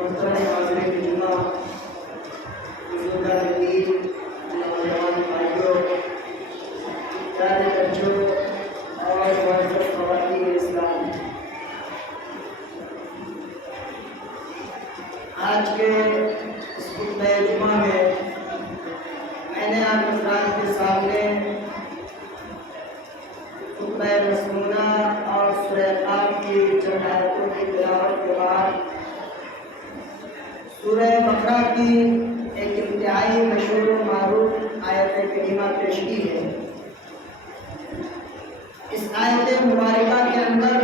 محترم حاضرین جمعہ، بزرگان دین، نوجوان بھائیوں، پیارے بچوں اور معزز خواتین اسلام، آج کے اس خطبہ جمعہ میں نے آپ حضرات کے سامنے خطبہ مسنونہ اور سورہ قاف کی چند آیتوں کی تلاوت کے بعد سورہ بقرہ کی ایک انتہائی مشہور و معروف آیت کریمہ پیش کی ہے۔ اس آیت مبارکہ کے اندر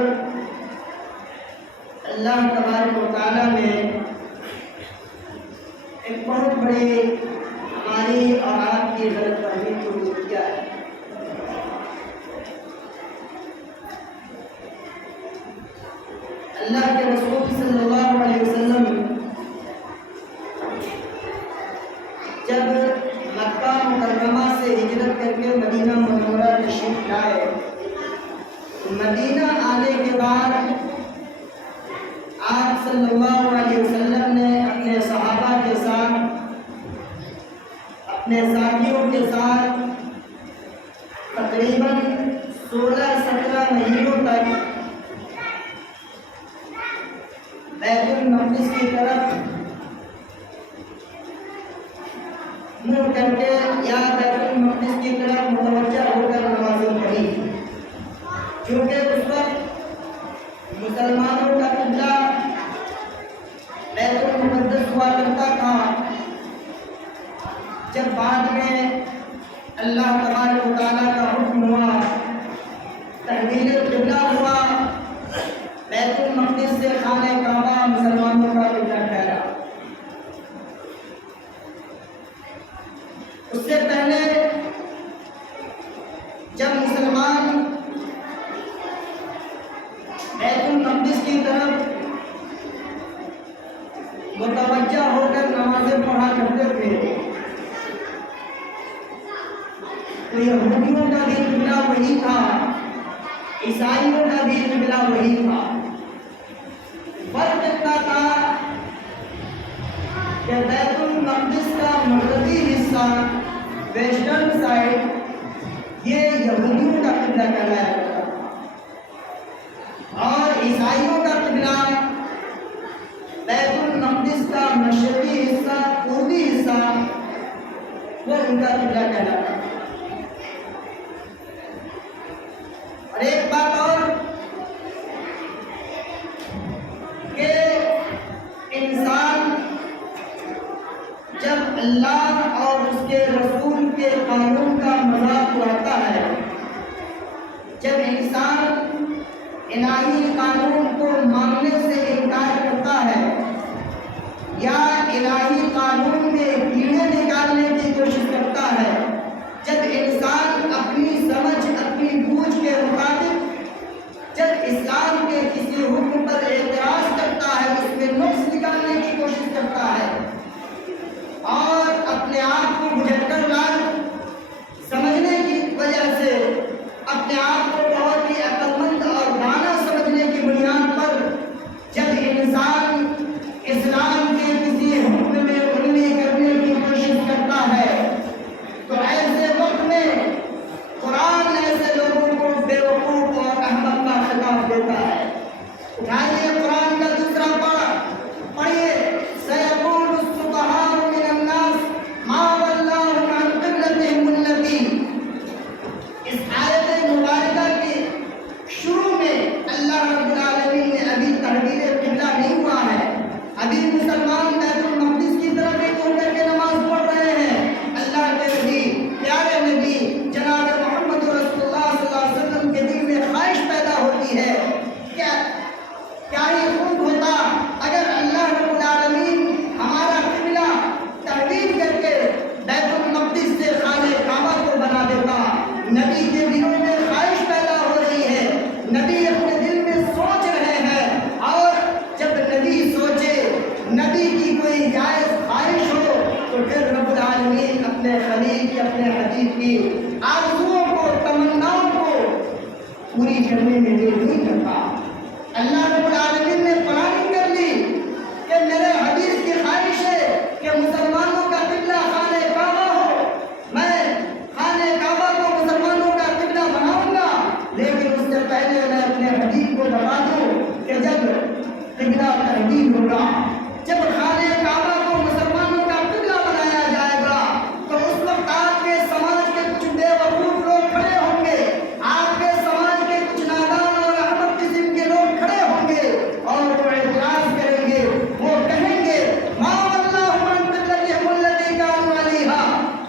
اللہ تبارک و تعالیٰ نے ایک بہت بڑی ہماری اور آپ کی غلط فہمی کو دور کیا ہے۔ اللہ کے رسول صلی اللہ علیہ وسلم جب مکہ مکرمہ سے ہجرت کر کے مدینہ منورہ تشریف لائے، مدینہ آنے کے بعد آپ صلی اللہ علیہ وسلم نے اپنے صحابہ کے ساتھ، اپنے ساتھیوں کے ساتھ تقریباً 16-17 مہینوں تک بیت المقدس کی طرف منہ کر کے یا بیت المقدس کی طرف متوجہ ہو کر نمازیں پڑھی، کیونکہ اس وقت مسلمانوں کا قبلہ بیت المقدس ہوا کرتا تھا۔ جب بعد میں اللہ تبارک و تعالیٰ کا حکم ہوا، تحویل قبلہ ہوا، بیت المقدس سے خانہ کعبہ مسلمانوں کا قبلہ ٹھہرا۔ اس سے پہلے جب مسلمان بیت المقدس کی طرف متوجہ ہو کر نمازیں پڑھا کرتے تھے، تو یہودیوں کا بھی قبلہ وہی تھا، عیسائیوں کا بھی قبلہ وہی تھا۔ فرق اتنا تھا کہ بیت المقدس کا مغربی حصہ، ویسٹرن سائڈ، یہ یہودیوں کا قبلہ کہلایا کرتا تھا، اور عیسائیوں کا قبلہ بیت المقدس کا مشرقی حصہ، پوربی حصہ، وہ ان کا قبلہ کہلاتا تھا۔ اور ایک بات اور کہ انسان جب اللہ اور اس کے رسول کے قانون کا مذاق اڑاتا ہے، جب انسان الہی قانون کو ماننے سے انکار کرتا ہے یا الہی قانون میں کیڑے نکالنے کی کوشش کرتا ہے، جب انسان اپنی سمجھ، اپنی بوجھ کے مطابق جب اسلام کے کسی حکم پر اعتراض کرتا ہے، اس میں نقص نکالنے کی کوشش کرتا ہے اور اپنے آپ کو مجھر لال سمجھنے کی وجہ سے اپنے آپ کو بہت ہی عقل مند اور دانا سمجھنے کی بنیاد پر جب انسان اسلام کے کسی حکم میں انگلی کرنے کی کوشش کرتا ہے، تو ایسے وقت میں قرآن ایسے لوگوں کو بیوقوف اور احمق کا خطاب دیتا ہے۔ اٹھائیے قرآن کا دوسرا پارہ، پڑھیے، سَيَقُولُ السُّفَهَاءُ مِنَ النَّاسِ مَا وَلَّاهُمْ عَنْ قِبْلَتِهِمُ الَّتِي، اس آیت مبارکہ کے شروع میں اللہ رب العالمین نے ابھی تحویل قبلہ نہیں ہوا ہے، ابھی مسلمان بیت المقدس کی طرف ایک ہو کر کے نماز پڑھ رہے ہیں۔ اللہ کے نبی، پیارے نبی جناب محمد رسول اللہ صلی اللہ علیہ وسلم کے دل میں خواہش پیدا ہوتی ہے، کیا ہی خوب ہوتا اگر اللہ رب العالمین ہمارا قبلہ تحویل کر کے بیت المقدس سے خانہ کعبہ کو بنا دیتا۔ نبی کے دلوں میں خواہش پیدا ہو رہی ہے، نبی اپنے دل میں سوچ رہے ہیں، اور جب نبی سوچے، نبی کی کوئی جائز خواہش ہو، تو پھر رب العالمین اپنے خلیل کی، اپنے حبیب کی آرزوؤں کو، تمناؤں کو پوری کرنے میں دیر نہیں کرتا۔ اللہ رب العالمین نے پلاننگ کر لی کہ میرے ہوگا. جب خانہ کعبہ کو مسلمانوں کا قبلہ بنایا جائے گا تو اس وقت آپ کے سماج کے کچھ بے وقوف لوگ کھڑے ہوں گے, آپ کے سماج کے کچھ نادان اور احمق قسم کے لوگ کھڑے ہوں گے اور وہ اعتراض کریں گے. وہ کہیں گے ما واللہ عن قبلتہم التی کانوا علیہا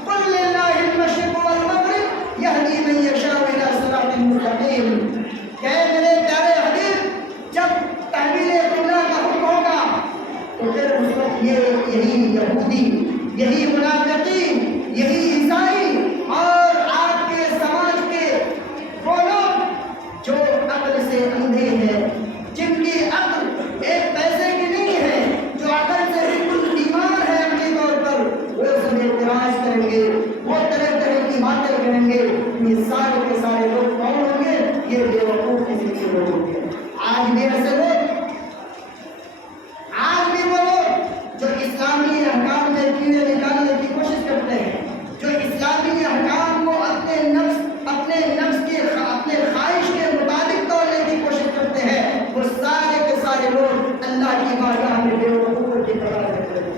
قل للہ المشرق والمغرب یہدی من یشاء الی صراط مستقیم. کہ میرے پیارے حبیب, جب تحویل قبلہ کا حکم ہوگا تو پھر اس وقت یہی یہودی, یہی منافقین, یہی عیسائی اور آپ کے سماج کے وہ لوگ جو عقل سے اندھے ہیں, جن کی عقل ایک پیسے کی نہیں ہے, جو عقل سے بالکل بیمار ہے اپنے طور پر, وہ سب اعتراض کریں گے, وہ طرح طرح کی باتیں کریں گے. یہ سارے کے سارے لوگ کون ہوں گے؟ یہ بے وقوف قسم کے لوگ ہوں گے. آج بھی ایسے لوگ, آج بھی وہ لوگ جو اسلامی احکام میں کیڑے نکالنے کی کوشش کرتے ہیں, جو اسلامی احکام کو اپنے نفس کی اپنے خواہش کے مطابق توڑنے کی کوشش کرتے ہیں, وہ سارے کے سارے لوگ اللہ کی بارگاہ میں بے وقوفوں کی طرح رہتے ہیں.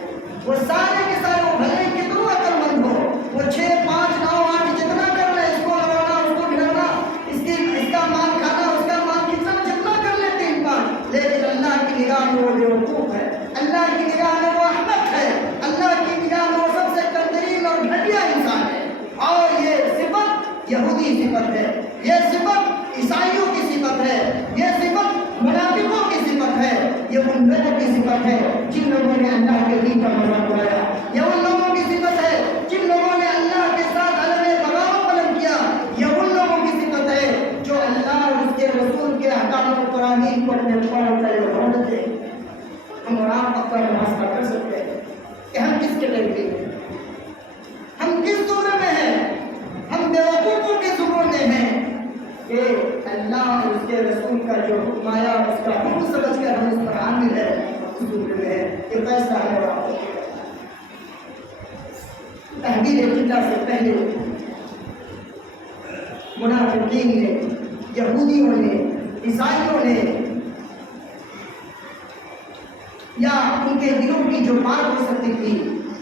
وہ سارے کے سارے وہ بھلے کتنا عقل مند ہو, وہ 6 5 9 8 جتنا کر لے, اس کو لگانا, اس کو بھگانا, اس کا مال کھانا, اس کا مال کھینچنا, جتنا کر لے 3 5, لیکن اللہ کی نگاہ میں وہ بے وقوف ہے, اللہ کی نگاہ میں وہ احمق ہے, اللہ کی نگاہ میں وہ سب سے کمترین اور گھٹیا انسان ہے. اور یہ صفت یہودی صفت ہے, یہ صفت عیسائیوں کی صفت ہے, یہ صفت منافقوں کی صفت ہے, یہ ان لوگوں کی صفت ہے جن لوگوں نے اللہ کے دین کا مذاق اڑایا, یہ ان لوگوں کی صفت ہے جن لوگوں نے اللہ کے ساتھ علم بغاوت بلند کیا, یہ ان لوگوں کی صفت ہے جو اللہ اور اس کے رسول کے احکام و قوانین کو اپنے پاؤں تلے رکھتے ہیں. ہم اور آپ اپنا محاسبہ کر سکتے ہیں کہ ہم کس کیٹیگری میں, ہم کس زمرے میں ہیں. ہم بے وقوفوں کے زمرے میں ہیں کہ اللہ اور اس کے رسول کا جو حکم آیا اس کا حکم سمجھ کر ہم اس پر عامل ہے, اس زمرے میں ہے. یہ فیصلہ ہے اور آپ تحویل قبلہ سے پہلے منافقین نے, یہودیوں نے, عیسائیوں نے یا ان کے دلوں کی جو بات ہو سکتی تھی,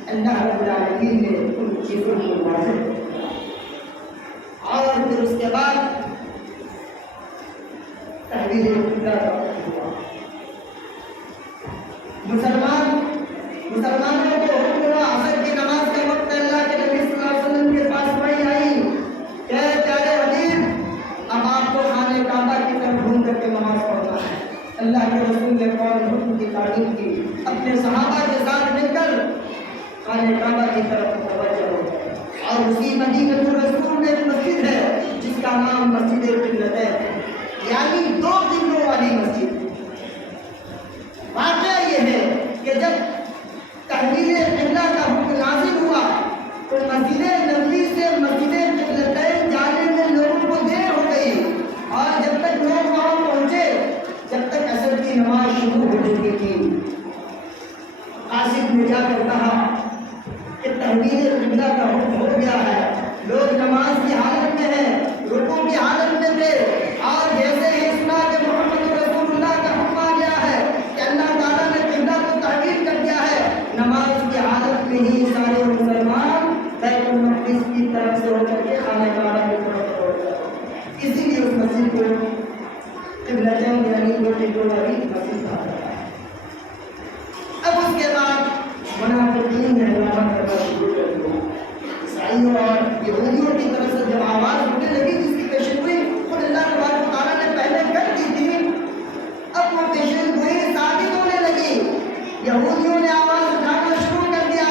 اللہ رب العالمین نے ان چیزوں کو واضح کیا. اور پھر اس کے بعد تحویل قبلہ کا ہوا. مسلمانوں کو حکم ہوا, عصر کی نماز کے وقت اللہ کے نبی صلی اللہ علیہ وسلم کے پاس وحی آئی کہ پیارے حبیب, اب آپ کو خانہ کعبہ کی طرف گھوم کر کے نماز پڑھنا ہے. اللہ کے رسول نے فوراً حکم کی تعلیم کی, اپنے صحابہ کے ساتھ مل کر خانہ کعبہ کی طرف متوجہ ہو گئے. اور اسی مدینہ الرسول میں ایک مسجد ہے جس کا نام مسجد قبلتین ہے, یعنی 2 قبلوں والی مسجد. واقعہ یہ ہے کہ جب تحویل قبلہ کا حکم نازل ہوا تو مسجد نبوی سے مسجد قبلتین جانے میں لوگوں کو دیر ہو گئی, اور جب تک لوگ وہاں پہنچے, جب تک عصر کی نماز شروع ہو چکی تھی. قاصد نے جا کر کہا کہ تحویل قبلہ کا حکم ہو گیا ہے, لوگ نماز کی حالت میں ہیں, رکوع کی حالت میں تھے, اور جیسے ہی سنا کہ محمد رسول اللہ کا حکم آ گیا ہے کہ اللہ تعالیٰ نے قبلہ کو تحویل کر دیا ہے, نماز کی حالت میں ہی سارے مسلمان بیت المقدس کی طرف سے ہو کر کے خانہ کعبہ کی طرف ہو گئے. اسی لیے اس مسجد کو قبلتین یعنی 2 قبلوں والی مسجد کہا جاتا ہے. اب اس کے بعد منافقین نے ہنگامہ کرنا شروع کر دیا. عیسائیوں اور یہودیوں کی طرف سے جب آواز اٹھنے لگی جس کی پیشن گوئی خود اللہ تبارک و تعالیٰ نے پہلے کر دی تھی, اب وہ پیشن گوئی ثابت ہونے لگی. یہودیوں نے آواز اٹھانا شروع کر دیا,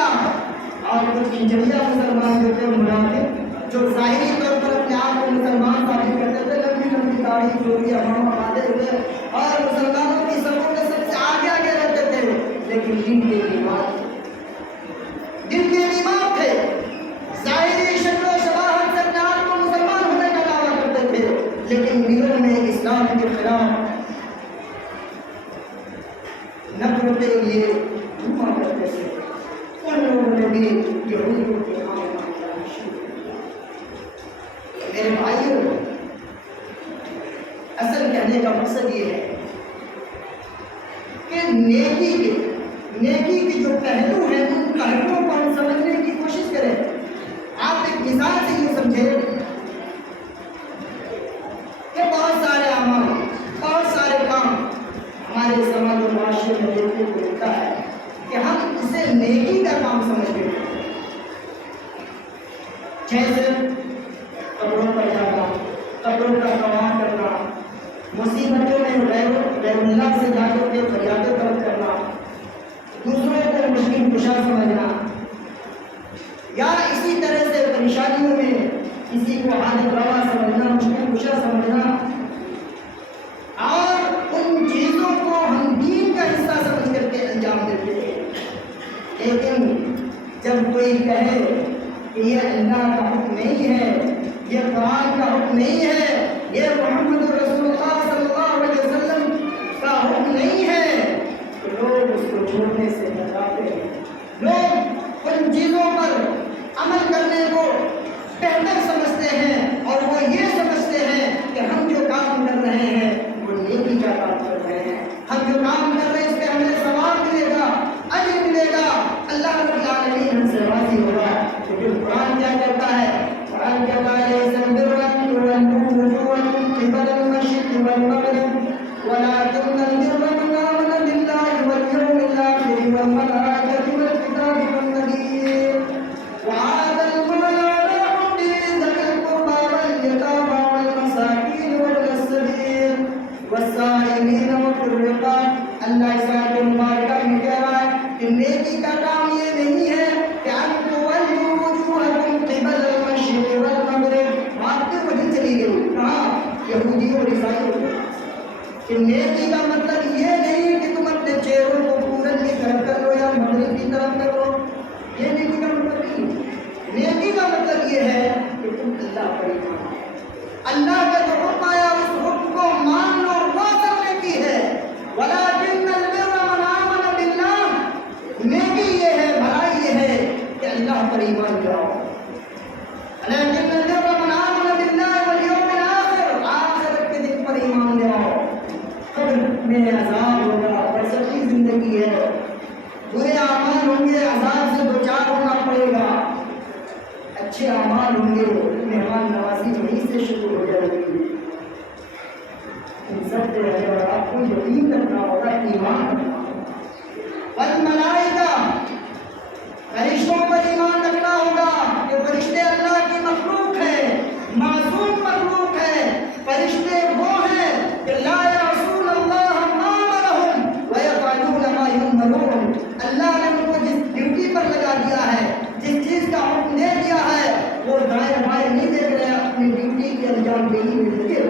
اور کچھ ہجڑیہ مسلمان جو تھے, منافق جو ظاہری طور پر اپنے آپ کو مسلمان ثابت کرتے تھے, لمبی لمبی داڑھی چوڑی ہم بناتے ہوئے اور مسلمانوں کی صفوں میں سب سے آگے آگے رہتے تھے, لیکن دل کے بیمار تھے. ظاہری شکل و شباہت سے اپنے آپ کو مسلمان ہونے کا دعویٰ کرتے تھے, لیکن دلوں میں اسلام کے خلاف نفرت کے لیے دھواں کرتے تھے. ان لوگوں نے بھی یہودیوں کے خلاف شروع کیا. میرے بھائیوں, اصل کہنے کا مقصد یہ ہے کہ نیکی کے جو پہلو ہیں ان پہلوؤں کو ہم سمجھنے کی کوشش کریں. آپ ایک مثال سے یہ سمجھیں کہ بہت سارے اعمال، بہت سارے کام ہمارے سماج و معاشرے میں دیکھنے کو ملتا ہے کہ ہم اسے نیکی کا کام سمجھتے ہیں. جیسے قبروں پر جانا، قبروں کا طواف کرنا، مصیبتوں میں غیر اللہ سے جا کر کے فریادیں طلب کرنا، دوسروں کو مشکل کشا سمجھنا، یا اسی طرح سے پریشانیوں میں کسی کو حاجت روا سمجھنا، مشکل کشا سمجھنا، اور ان چیزوں کو ہم دین کا حصہ سمجھ کر کے انجام دیتے ہیں. لیکن جب کوئی کہے کہ یہ اللہ کا حکم نہیں ہے، یہ قرآن کا حکم نہیں ہے، یہ محمد رسول اللہ صلی اللہ علیہ وسلم کا حکم نہیں ہے، تو لوگ اس کو چھوڑنے سے بچاتے ہیں. لوگ ان چیزوں پر عمل کرنے کو بہتر سمجھتے ہیں اور وہ یہ سمجھتے ہیں کہ ہم جو کام کر رہے ہیں وہ نیکی کا کام کر رہے ہیں. ہم جو کام کر رہے ہیں اس پہ ہمیں ثواب ملے گا، اجر ملے گا، اللہ رب العالمین ہم سے راضی ہوگا. لیکن قرآن کیا کہتا ہے؟ قرآن کہتا ہے قبل المشرق والمغرب ولكن البر من آمن بالله واليوم الآخر والملائكة والكتاب والنبيين وآتى المال على حبه ذوي القربى واليتامى والمساكين وابن السبيل والسائلين وفي الرقاب. اللہ اس آیت مبارکہ میں کہہ رہا ہے کہ نیکی کا کام یہ نہیں ہے کہ ان تولوا وجوہکم قبل المشرق والمغرب. آپ کی وجہ چلی گئی کہاں؟ یہودی اور عیسائی ہو. کہ نیکی کا مطلب یہ نہیں ہے کہ تم اپنے چہروں کو پورب کی طرف کر لو یا مغرب کی طرف کر لو. یہ نیکی کا مطلب نہیں. نیکی کا مطلب یہ ہے کہ تم اللہ پر ایمان لاؤ. اللہ کا جو حکم آیا اس حکم کو مان لو، وہ سب نیکی ہے. ولكن البر من آمن بالله. نیکی یہ ہے، بھلائی یہ ہے کہ اللہ پر ایمان لاؤ. لیکن البر من آمن بالله واليوم الآخر. آخرت کے دن پر ایمان لاؤ. قبر میں عذاب ہوگا، برزخی زندگی ہے، برے اعمال ہوں گے، عذاب سے دوچار ہونا پڑے گا. اچھے اعمال ہوں گے، مہمان نوازی وہیں سے شروع ہو جائے گی. ان سب سے رہنے والا آپ کو یقین رکھنا ہوگا، ایمان رکھنا ہوگا. والملائکہ، فرشتوں پر ایمان رکھنا ہوگا کہ فرشتے اللہ کی مخلوق ہے، معصوم مخلوق ہے. فرشتے وہ ہیں کہ لا یعصون اللہ ما امرہم ویفعلون ما یؤمرون. اللہ نے ان کو جس ڈیوٹی پر لگا دیا ہے، جس چیز کا حکم دے دیا ہے، وہ دائیں بائیں نہیں دیکھ رہے، اپنی ڈیوٹی کے انجام دہی میں لگے.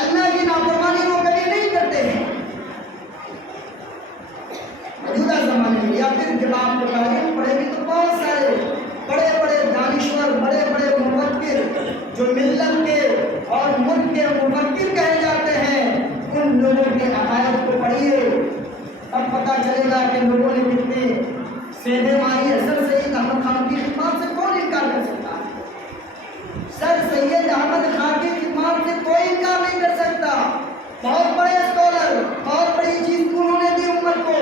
اللہ کی نافرمانی وہ کبھی نہیں کرتے ہیں. موجودہ زمانے میں یا پھر جب آپ کو تاریخ پڑھے گی تو بہت سارے بڑے بڑے دانشور، بڑے بڑے مفکر جو ملت کے اور ملک کے مفکر کہے جاتے ہیں، ان لوگوں کے عقائد کو پڑھیے، تب پتہ چلے گا کہ لوگوں نے کتنے سیدھے ماری ہے. سر سید احمد خان کی خدمات سے کون انکار کر سکتا ہے؟ سر سید احمد خان کی خدمات سے کوئی انکار نہیں کر سکتا. بہت بڑے اسکالر، بہت بڑی چیز انہوں نے دی امت کو.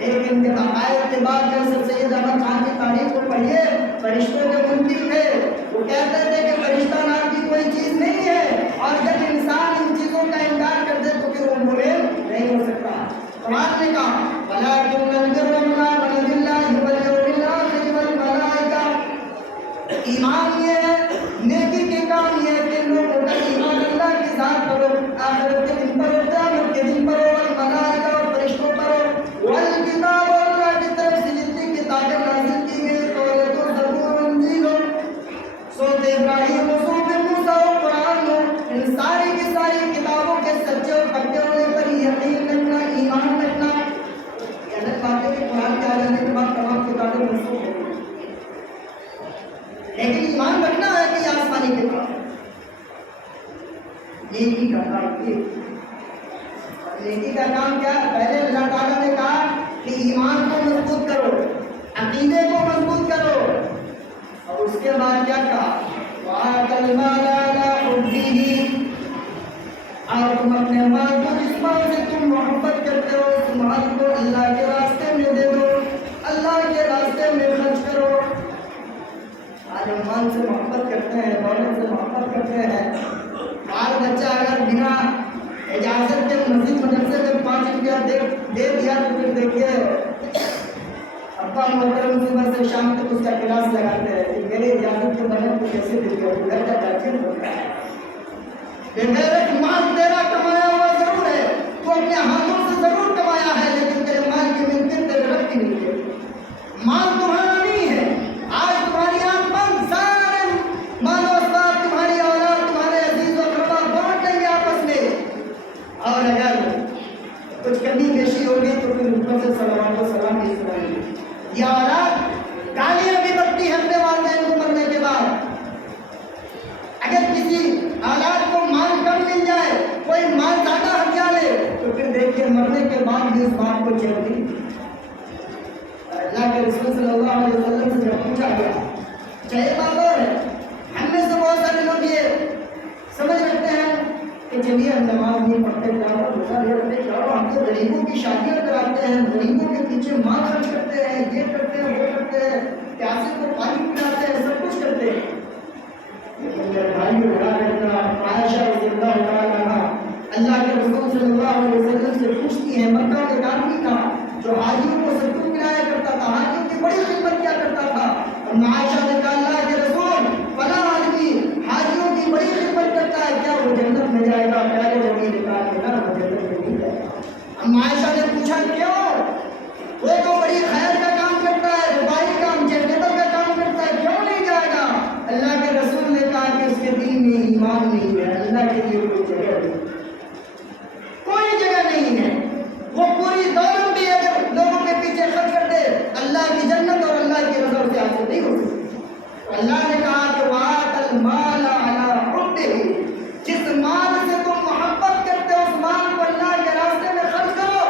لیکن جب عقائد کے بعد جب سر سید احمد خان کی تاریخ کو پڑھیے، فرشتوں کے منکر تھے. وہ کہتے تھے کہ فرشتہ نام کی کوئی چیز نہیں ہے، اور جب انسان ان چیزوں کا انکار کر دے تو پھر وہ مومن نہیں ہو سکتا. قرآن نے کہا وَلَٰكِنَّ الْبِرَّ مَنْ آمَنَ بِاللَّهِ وَالْيَوْمِ الْآخِرِ وَالْمَلَائِكَةِ. ایمان یہ ہے، نیکی کے کام یہ ہے کہ لوگوں کا ایمان اللہ کی ذات پر ہو، آخرت کے دن پر ہو، قیامت کے دن پر ہو، والملائکہ اور فرشتوں پر ہو، والکتاب اور اللہ کی طرف سے جتنی کتابیں نازل کی گئی، توریت و زبور و انجیل ہو، صحف ابراہیم و صحف موسیٰ و قرآن ہو، ان ساری کی ساری کتابوں کے سچے اور پکے ہونے پر یقین رکھنا، ایمان رکھنا. یہ الگ بات ہے کہ قرآن کے آ جانے کے بعد تمام کتابیں منسوخ ہو گئی، لیکن ایمان رکھنا ہے کہ یہ آسمانی کتاب ہے. نیکی کا کام یہ، نیکی کا کام کیا؟ پہلے اللہ تعالیٰ نے کہا کہ ایمان کو مضبوط کرو، عقیدے کو مضبوط کرو، اور اس کے بعد کیا کہا؟ وَآتَى الْمَالَ عَلَىٰ حُبِّهِ. اور تم اپنے مال کو جس مال سے تم محبت کرتے ہو اس مال کو اللہ کے راستے میں دے دو، اللہ کے راستے میں خرچ کرو۔ آج ہم مال سے محبت کرتے ہیں، دولت سے محبت کرتے ہیں۔ بال بچہ اگر بنا اجازت کے مسجد مدرسے میں 5 روپیہ دے دیا تو پھر دیکھیے ابا محترم صبح سے شام تک اس کا کلاس لگاتے ہیں کہ میرے اجازت کے بغیر تو کیسے دے دیا، گھر کا تاثیر ہوتا ہے۔ بغیر مال تیرا کمایا ہوا ضرور ہے، تو اپنے ہاتھوں سے ضرور کمایا ہے، لیکن تیرے مال کی ملکیت تیرے رب کی نہیں ہے۔ مال تمہارا نہیں ہے۔ آج تمہاری آنکھ بند، سارے مال و اسباب تمہاری اولاد تمہارے عزیز و اقربا بانٹ لیں گے آپس میں، اور اگر کچھ کمی بیشی ہوگی تو پھر اوپر سے صلوات و سلام بھی سنائیں گے۔ یہ اولاد گالیاں بھی بکتی ہے اپنے والدین کو مرنے کے بعد۔ اگر کسی اولاد کو مال کم مل جائے، کوئی مال زیادہ ہتھیا لے، تو پھر دیکھیے مرنے کے بعد بھی اس بات کو چلتی۔ اللہ کے رسول صلی اللہ علیہ وسلم سے جب پوچھا گیا، چاہے بابر ہے، ہم میں سے بہت سارے لوگ یہ سمجھ رکھتے ہیں کہ چلیے ہم نماز نہیں پڑھتے، روزہ نہیں رکھتے، چلو ہم تو غریبوں کی شادیاں کراتے ہیں، غریبوں کے پیچھے مال خرچ کرتے ہیں، یہ کرتے ہیں وہ کرتے ہیں، پیاسے کو پانی پلاتے ہیں، سب کچھ کرتے ہیں۔ لیکن میرے بھائی بڑا کرنا عائشہ رضی اللہ عنہا اللہ کے رسول صلی اللہ علیہ وسلم سے پوچھتی ہیں، مکہ کے آدمی تھا جو حاجیوں کو ستون پلایا کرتا تھا، حاجیوں کی بڑی خدمت کیا کرتا تھا، اور عائشہ نے کہا اللہ کے رسول فلاں آدمی حاجیوں کی بڑی خدمت کرتا ہے، کیا وہ جنت میں جائے گا؟ پیارے نبی نے کہا کہ نہ، وہ جنت میں نہیں جائے گا۔ عائشہ نے پوچھا کیوں؟ وہ تو بڑی خیر کا کام کرتا ہے، رفاہی کام، چیریٹیبل کا کام کرتا ہے، کیوں نہیں جائے گا؟ اللہ کے رسول نے کہا کہ اس کے دل میں ایمان نہیں ہے، اللہ کے لیے کوئی جگہ نہیں، کوئی جگہ نہیں ہے۔ وہ پوری دولت بھی اگر لوگوں کے پیچھے خرچ کر دے، اللہ کی جنت اور اللہ کی رضا سے حاصل نہیں ہو سکتی۔ اللہ نے کہا کہ وَآتَ الْمَالَ عَلَىٰ حُبِّهِ، جس مال سے تم محبت کرتے ہو اس مال کو اللہ کے راستے میں خرچ کرو،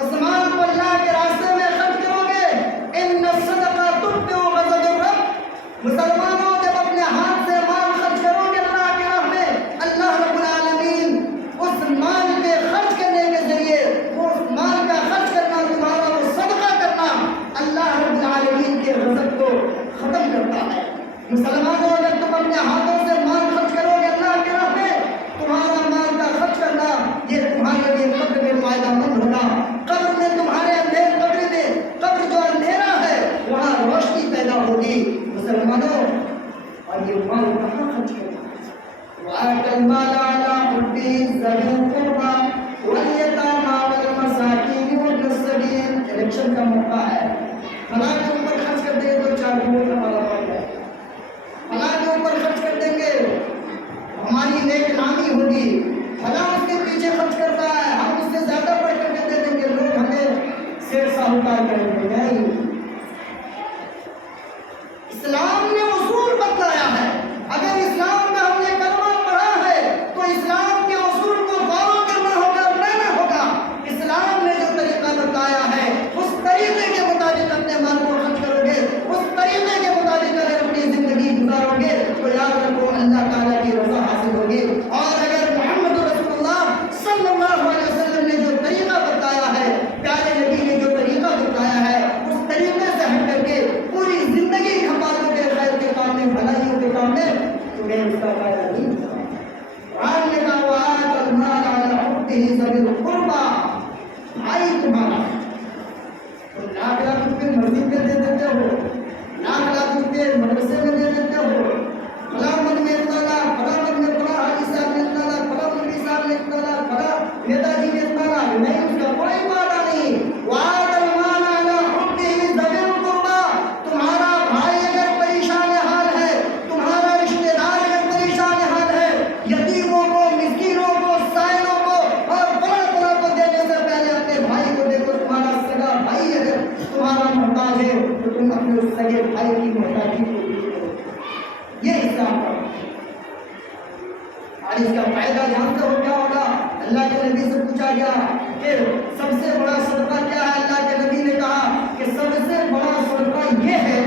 اس مال کو اللہ کے راستے میں خرچ کرو گے۔ اِنَّ الصَّدَقَةَ تُطْفِئُ غَضَبَ الرَّبِّ، مسلمانوں جب اپنے ہاتھ سے مال خرچ کرو گے اللہ کے راہ میں، اللہ رب العالمین اس مال کے خرچ کرنے کے ذریعے، اس مال کا خرچ کرنا تمہارا وہ صدقہ کرنا اللہ رب العالمین کے غضب کو ختم کرتا ہے۔ مسلمانوں اگر تم اپنے ہاتھوں سے مال خرچ کرو گے اللہ کے راہ میں، تمہارا مال کا خرچ کرنا یہ تمہارے لیے قبر میں فائدہ مند ہوگا۔ قبر میں تمہارے قبر میں، قبر جو اندھیرا ہے وہاں روشنی پیدا ہوگی۔ مسلمانوں اور یہ مال کہاں خرچ کرنا ہے؟ وَآتَ الْمَالَ عَلَىٰ حُبِّهِ ذَوِي الْقُرْبَىٰ وَالْيَتَامَىٰ وَالْمَسَاكِينِ وَابْنِ السَّبِيلِ۔ الیکشن کا موقع ہے، فلاں کے اوپر خرچ کر دیں گے تو 4 کروڑ کا مالا پڑ جائے، فلاں کے اوپر خرچ کر دیں گے ہماری نیک نامی ہوگی، فلاں اس کے پیچھے خرچ کرتا ہے ہم اس سے زیادہ بڑھ کر کے دے دیں گے، لوگ ہمیں سیٹ ساہوکار کریں گے۔ نہیں، اسلام نے اصول بتلایا ہے۔ اگر اسلام میں ہم نے کلمہ پڑھا ہے تو اسلام کے اصول کو فالو کرنا ہوگا، اپنانا ہوگا۔ اسلام نے جو طریقہ بتایا ہے اس طریقے کے مطابق اپنے مال کو خرچ کرو گے، اس طریقے کے مطابق اگر اپنی زندگی گزارو گے تو یاد رکھو اللہ تعالیٰ کی رضا حاصل ہوگی۔ اور اگر محمد رسول اللہ صلی اللہ علیہ وسلم نے جو طریقہ بتایا ہے، پیارے نبی نے جو طریقہ بتایا ہے، اس طریقے سے ہٹ کر کے پوری زندگی کھپالو گے خیر کے کام میں، بھلائیوں کے کام میں، تمہیں اس کا فائدہ نہیں ہوگا۔ قرآن نے کہا وَآتَ الْمَالَ عَلَىٰ حُبِّهِ ذَوِي الْقُرْبَىٰ، بھائی تمہارا تم لاکھ روپے مسجد میں دے دیتے ہو، لاکھ روپے مدرسے میں دے دیتے ہو، فلاں مد میں اتنا لاکھ، فلاں مد میں فلاں حاجی صاحب نے اتنا لاکھ، فلاں مولوی صاحب نے اتنا لاکھ، فلاں نیتا جی نے اتنا لاکھ، نہیں، اس کا کوئی فائدہ نہیں۔ وَآتَ الْمَالَ عَلَىٰ حُبِّهِ ذَوِي الْقُرْبَىٰ، تمہارا بھائی اگر پریشان حال ہے، تمہارا رشتہ دار اگر پریشان حال ہے، یتیموں کو، مسکینوں کو، سائلوں کو اور فلاں کو دینے سے پہلے اپنے بھائی کو دیکھو۔ تمہارا سگا بھائی اگر تمہارا محتاج ہے تو تم اپنے اس سگے بھائی کی محتاجی کو پوری کرو۔ یہ اسلام کا اور اس کا فائدہ جانتے ہو کیا ہوگا؟ اللہ کے نبی سے پوچھا گیا کہ سب سے بڑا صدقہ کیا ہے؟ اللہ کے نبی نے کہا کہ سب سے بڑا صدقہ یہ ہے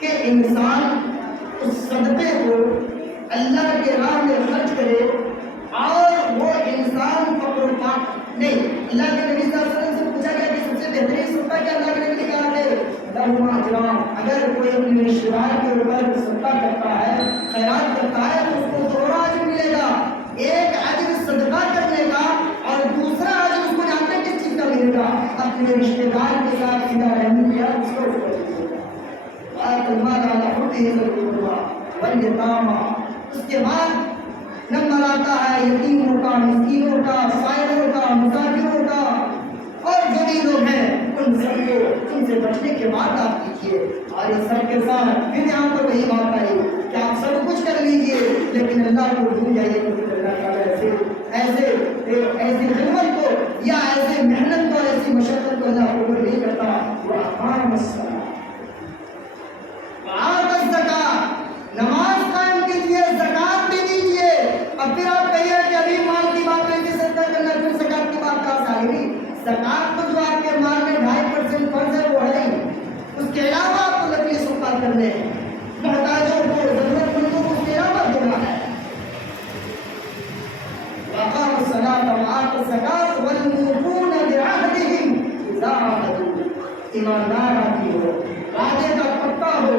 کہ انسان اس صدقے کو اللہ کے راہ میں خرچ کرے اللہ کے نبی صلی اللہ علیہ وسلم سے پوچھا گیا کہ سب سے بہترین صدقہ کیا اللہ کے نبی نے کہا ہے اگر کوئی اپنے رشتے دار کے اوپر صدقہ کرتا ہے، خیرات کرتا ہے تو اس کو 2 اجر ملے گا، ایک اجر صدقہ کرنے کا اور دوسرا اجر اس کو جانتے ہیں کس چیز کا ملے گا؟ اپنے رشتے دار کے ساتھ صلہ رحمی کیا اس کو اس کے بعد نمبر آتا ہے یتیموں کا، مسکینوں کا، سائلوں کا، مسافروں کا، اور جو بھی لوگ ہیں ان سب کو ان سے بچنے کے بعد آپ کیجیے۔ اور اس سب کے ساتھ پھر یہاں پر وہی بات آئی کہ آپ سب کچھ کر لیجیے لیکن اللہ کو بھول جائیے، کیونکہ اللہ تعالیٰ ایسے خدمت کو یا ایسے محنت کو، ایسی مشقت کو اللہ قبول نہیں کرتا۔ وَأَقَامَ الصَّلَاةَ وَآتَى الزَّكَاةَ، نماز قائم کیجیے، زکات بھی دیجیے۔ اب پھر آپ کہیے کہ ابھی مال کی بات ہوئی تھی، صدقہ کرنا، پھر زکات کی بات کہاں سے آئی ہوئی؟ زکات تو جو آپ کے مال میں 2.5% فرض ہے وہ ہے ہی، اس کے علاوہ آپ کو نقلی صدقات کرنے ہیں، محتاجوں کو، ضرورت مندوں کو اس کے علاوہ دینا ہے۔ وَأَقَامَ الصَّلَاةَ وَآتَى الزَّكَاةَ وَالْمُوفُونَ بِعَهْدِهِمْ إِذَا عَاهَدُوا، ایماندار آدمی ہو، وعدے کا پکا ہو،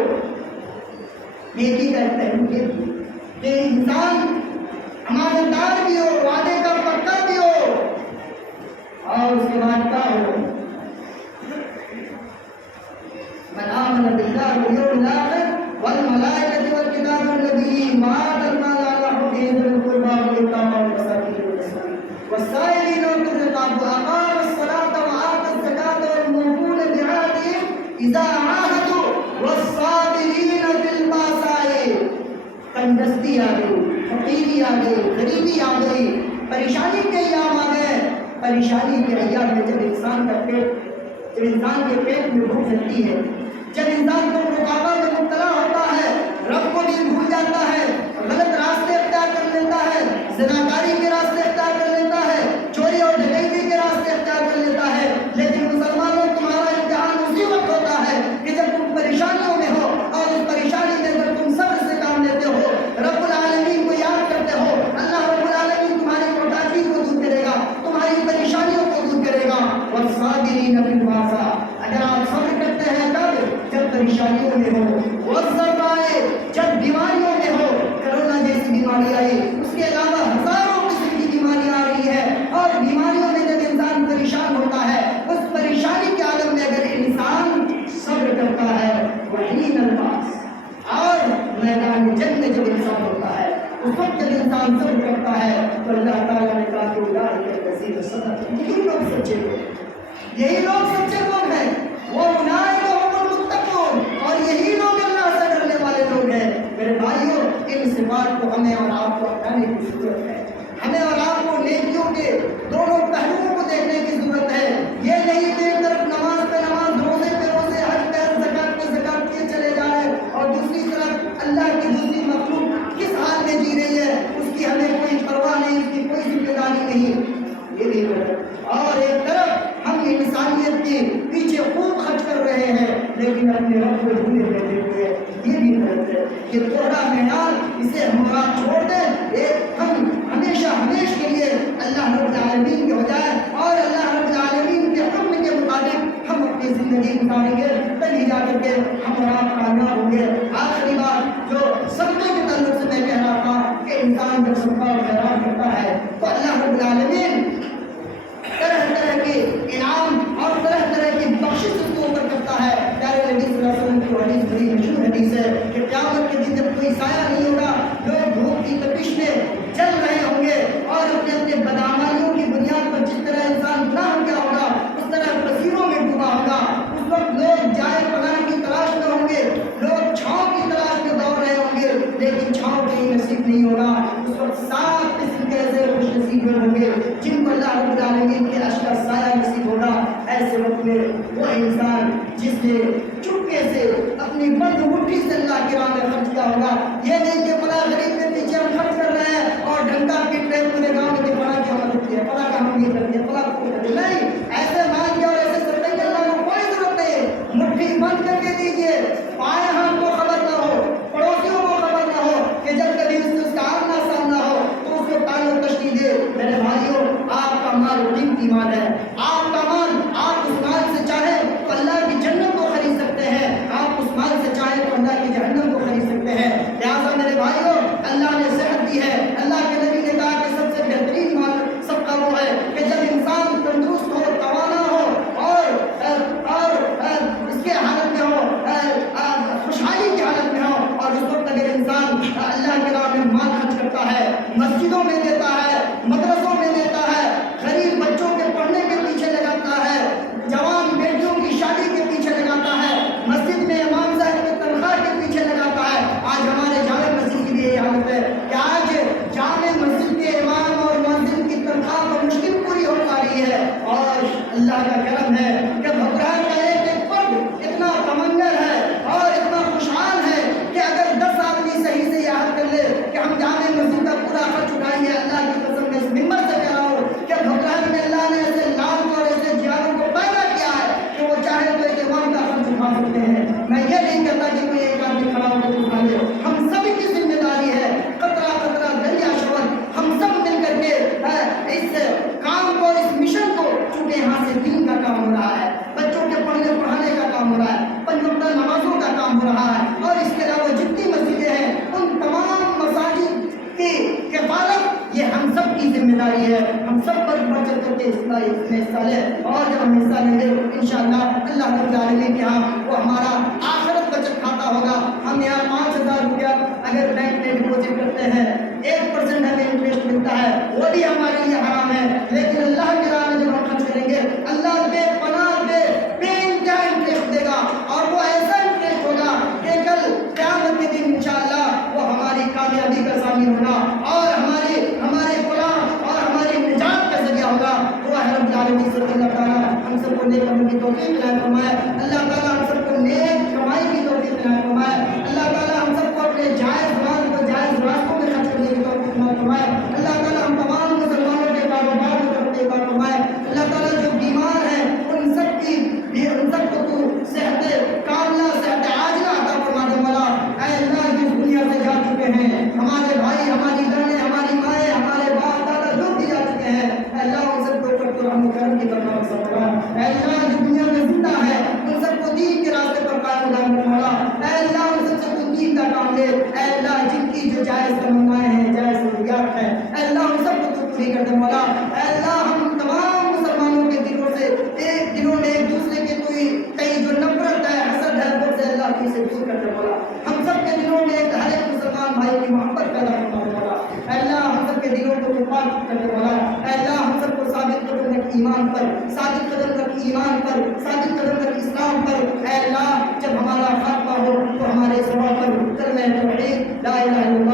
نیکی کرتے ہیں کہ انسان امانتدار بھی ہو، وعدے کا پکا بھی ہو، اور اس کے بعد کیا ہو؟ من آمن باللہ والیوم الآخر والملائکۃ والکتاب والنبیین وآتى المال علی حبہ ذوی القربى والیتامى والمساکین والسائلین وفی الرقاب وأقام الصلاة وآتى الزکاة والموفون بعهدهم اذا عاهدوا والصابرین فی البأساء، تنگدستی آ گئی، فقیری آ گئی، غریبی آ گئی، پریشانی کے ایام آ گئے۔ پریشانی کے ایام میں جب انسان کے پیٹ میں بھوک لگتی ہے، جب انسان کو رکاوٹ میں مبتلا ہوتا ہے، رب کو بھی بھول جاتا ہے، غلط راستے اختیار کر لیتا ہے، زناکاری کے راستے اختیار کر لیتا ہے، چوری اور ڈکیتی کے راستے اختیار کر لیتا ہے، لیکن مسلمانوں تمہارا امتحان اسی وقت ہوتا ہے کہ جب تم پریشانیوں میں ہو، اور اس پریشانی میں اگر تم صبر سے کام لیتے ہو، رب العالمین کو یاد کرتے ہو، اللہ رب العالمین تمہاری محتاجی کو دور کرے گا، تمہاری پریشانیوں کو دور کرے گا۔ والصابرین فی البأساء، اگر آپ صبر کرتے ہیں کب؟ جب پریشانیوں میں ہو، والضراء، جب بیماریوں میں ہو، کرونا جیسی بیماری آئی، اس کے علاوہ ہزاروں قسم کی بیماریاں آ رہی ہے، اور بیماریوں میں جب انسان پریشان ہوتا ہے، اس پریشانی کے عالم میں اگر انسان صبر کرتا ہے، وحین الباس، اور میدان جنگ میں جب انسان ہوتا ہے، اس وقت جب انسان صبر کرتا ہے تو اللہ تعالیٰ نے کہا کہ اولئک الذین صدقوا، یہی لوگ سچے لوگ، یہی لوگ سچے لوگ ہیں، وہ اولئک هم المتقون، اور یہی لوگ اللہ سے ڈرنے والے لوگ ہیں۔ میرے بھائیوں، ان صفات کو ہمیں اور آپ کو اپنانے کی ضرورت ہے، ہمیں اور آپ کو نیکیوں کے دونوں پہلوؤں کو دیکھنے کی ضرورت ہے۔ یہ نہیں کہ ایک طرف نماز پہ نماز، روزے پہ روزے، حج پہ زکات پہ زکات کیے چلے جا رہے ہیں، اور دوسری طرف اللہ کی دوسری مخلوق کس حال میں جی رہی ہے اس کی ہمیں کوئی پرواہ نہیں، اس کی کوئی ذمہ داری نہیں، یہ بھی غلط۔ اور ایک طرف ہم انسانیت کے پیچھے خوب خرچ کر رہے ہیں لیکن اپنے رب کو بھولے بیٹھے ہوئے، یہ بھی غلط ہے۔ یہ دوہرا معیار، اسے ہمارا چھوڑ دیں، ایک ہم ہمیشہ کے لیے اللہ رب العالمین کے بجائے اور اللہ رب العالمین کے حکم کے مطابق ہم اپنی زندگی گزاریں گے، تبھی جا کر کے ہم اور آپ کامیاب ہوں گے۔ آخری بات جو صدقے کے تعلق سے میں کہہ رہا تھا کہ انسان جب صدقہ اور خیرات کرتا ہے تو اللہ رب العالمین طرح طرح کے انعام اور طرح طرح کی بخشش اس کے اوپر کرتا ہے۔ پیارے نبی صلی اللہ علیہ وسلم کی حدیث بڑی مشہور حدیث ہے کہ قیامت کے دن جب کوئی سایہ نہیں ہوگا، لوگ بھوک کی تپش میں جل رہے ہوں گے، اور اپنے اپنے بدعمالیوں کی بنیاد پر جس طرح انسان گناہ کیا ہوگا اس طرح پسینوں میں ڈوبا ہوگا، اس وقت لوگ جائے پناہ کی تلاش میں ہوں گے، لوگ چھاؤں کی تلاش میں دوڑ رہے ہوں گے، لیکن چھاؤں کہیں نصیب نہیں ہوگا۔ اس وقت 7 قسم کے ایسے خوش نصیب ہوں گے جن کو اللہ رب العالمین کے عرش کا سایہ نصیب ہوگا۔ ایسے وقت میں وہ انسان جس نے چپکے سے اپنی بند مٹھی سے اللہ کی راہ میں خرچ کیا ہوگا، یہ نہیں کہ فلاں غریب کے پیچھے ہم خرچ کر رہے ہیں اور ڈنکا پیٹ رہے پورے گاؤں میں کہ فلاں کی مدد کی ہے، فلاں کا ہم یہ کرتے ہیں، فلاں کو کرتے ہیں، نہیں، ایسے مان کے اور ایسے سرتے کے اللہ کو کوئی ضرورت نہیں۔ مٹھی بند کر کے دیجیے، پائے ہم کو خبر نہ ہو، پڑوسیوں کو خبر نہ ہو، کہ جب کبھی اس کا آمنا سامنا ہو تو اس کو تعلق تشکیل دے۔ میرے بھائیوں، آپ کا مال قیمتی مال ہے، تیرا کرم ہے کہ بھگران کا ایک ایک فرد اتنا تمنگر ہے اور اتنا خوشحال ہے کہ اگر 10 آدمی صحیح سے یاد کر لے کہ ہم جامع مسجد کا پورا خرچ اٹھائیں گے، اللہ کی قسم میں اس ممبر سے کہہ رہا ہوں کہ بھگران میں اللہ نے ایسے لال اور ایسے جانوں کو پیدا کیا ہے کہ وہ چاہے تو ایک امام کا خرچ اٹھا سکتے ہیں۔ میں یہ نہیں کہتا کہ کوئی ایک آدمی کھڑا ہو کے اٹھا لے، ہم سب کی ذمہ داری ہے، قطرہ قطرہ دریا شور، ہم سب مل کر کے اس کام کو، اس مشن کو، چونکہ یہاں سے دین کا کام ہو رہا ہے، بچوں کے پڑھنے پڑھانے کا کام ہو رہا ہے، 5 وقتہ نمازوں کا کام ہو رہا ہے، اور اس کے علاوہ جتنی مسجدیں ہیں ان تمام مساجد کی کفالت یہ ہم سب کی ذمہ داری ہے۔ ہم سب پر بڑھ چڑھ کر کے اس میں حصہ لیں، اور جب ہم حصہ لیں گے انشاءاللہ اللہ رب العالمین کے ہاں وہ ہمارا آخرت بچت کھاتا ہوگا۔ ہم یہاں 5000 روپیہ اگر بینک میں ڈپوزٹ کرتے ہیں، 1% ہمیں انٹرسٹ ملتا ہے، وہ بھی ہمارے لیے حرام ہے، لیکن اللہ کی راہ میں جب ہم خرچ کریں گے اللہ بے پناہ بے انتہا انٹرسٹ دے گا، اور وہ ایسا انٹرسٹ ہوگا کہ کل قیامت کے دن انشاءاللہ وہ ہماری کامیابی کا ضامن ہوگا، اور ہمارے فلاح اور ہماری نجات کا ذریعہ ہوگا۔ دعا ہے رب العالمین سے اللہ تعالیٰ ہم سب کو نیک عمل کی توفیق عنایت فرمائے، اللہ تعالیٰ ہم سب کو نیک کمائی کی توفیق عنایت فرمائے، اللہ تعالیٰ ہم سب کو اپنے جائز مال کو جائز راستوں میں خرچ کرنے کی توفیق عنایت فرمائے، اللہ تعالیٰ ہم تمام مسلمانوں کے کاروبار کو ترقی عطا فرمائے، اللہ تعالیٰ جو بیمار ہیں ان سب کو تو صحت کاملہ صحت عاجلہ عطا فرما دے مولا۔ اے اللہ جس دنیا سے جا چکے ہیں ہمارے بھائی، ہماری بہنیں، ہماری مائیں، ہمارے باپ دادا جو بھی جا چکے ہیں، اے اللہ ان سب کو اوپر تو ہم کرم کی برکات سے فرما، اے اللہ جو دنیا میں زندہ ہے ان سب کو دین کے راستے پر قائم دائم رکھ مولا، اے اللہ ان سب سے تو دین کا کام دے، اے اللہ جن کی جو جائز تمنائیں ہیں جائز ضروریات ہیں اے اللہ ان سب کو تو پوری کر دے مولا، اے اللہ ہم تمام مسلمانوں کے دلوں سے ایک دوسرے کے کئی جو نفرت ہے، حسد ہے، بغض ہے، اللہ کی سے دور کر دے مولا، ہم سب کے دلوں میں ہر ایک مسلمان بھائی کی محبت پیدا فرما دے مولا، اے اللہ ہم سب کے دلوں کو پاک کر دے مولا، اے اللہ ہم سب کو ثابت قدم رکھ ایمان پر، ثابت قدم رکھ ایمان پر، ثابت قدم رکھ اسلام پر، اے اللہ جب ہمارا خاتمہ ہو تو ہمارے زبان پر کلمہ توحید لا الہ الا اللہ